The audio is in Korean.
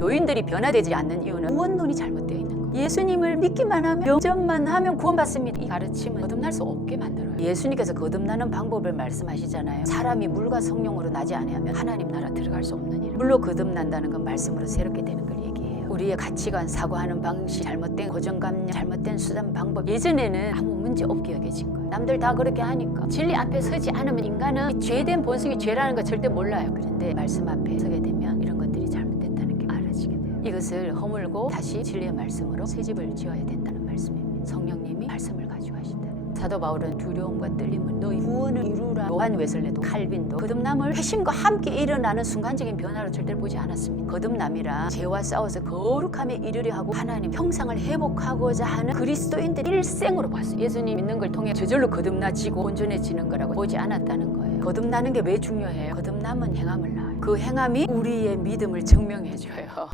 교인들이 변화되지 않는 이유는 구원론이 잘못되어 있는 거예요. 예수님을 믿기만 하면 영접만 하면 구원받습니다. 이 가르침은 거듭날 수 없게 만들어요. 예수님께서 거듭나는 방법을 말씀하시잖아요. 사람이 물과 성령으로 나지 아니하면 하나님 나라 들어갈 수 없는 일. 물로 거듭난다는 건 말씀으로 새롭게 되는 걸 얘기해요. 우리의 가치관, 사고하는 방식, 잘못된 고정관념, 잘못된 수단 방법. 예전에는 아무 문제 없게 여겨진 거예요. 남들 다 그렇게 하니까 진리 앞에 서지 않으면 인간은 이 죄된 본성이 죄라는 거 절대 몰라요. 그런데 말씀 앞에 서게 되면 이것을 허물고 다시 진리의 말씀으로 새 집을 지어야 된다는 말씀입니다. 성령님이 말씀을 가져가신다. 사도 바울은 두려움과 떨림은 너희 구원을 이루라. 요한 웨슬레도 칼빈도 거듭남을 회심과 함께 일어나는 순간적인 변화로 절대 보지 않았습니다. 거듭남이라 죄와 싸워서 거룩함에 이르려 하고 하나님 형상을 회복하고자 하는 그리스도인들 일생으로 봤어요. 예수님 믿는 걸 통해 저절로 거듭나지고 온전해지는 거라고 보지 않았다는 거예요. 거듭나는 게 왜 중요해요? 거듭남은 행함을 낳아요. 그 행함이 우리의 믿음을 증명해줘요.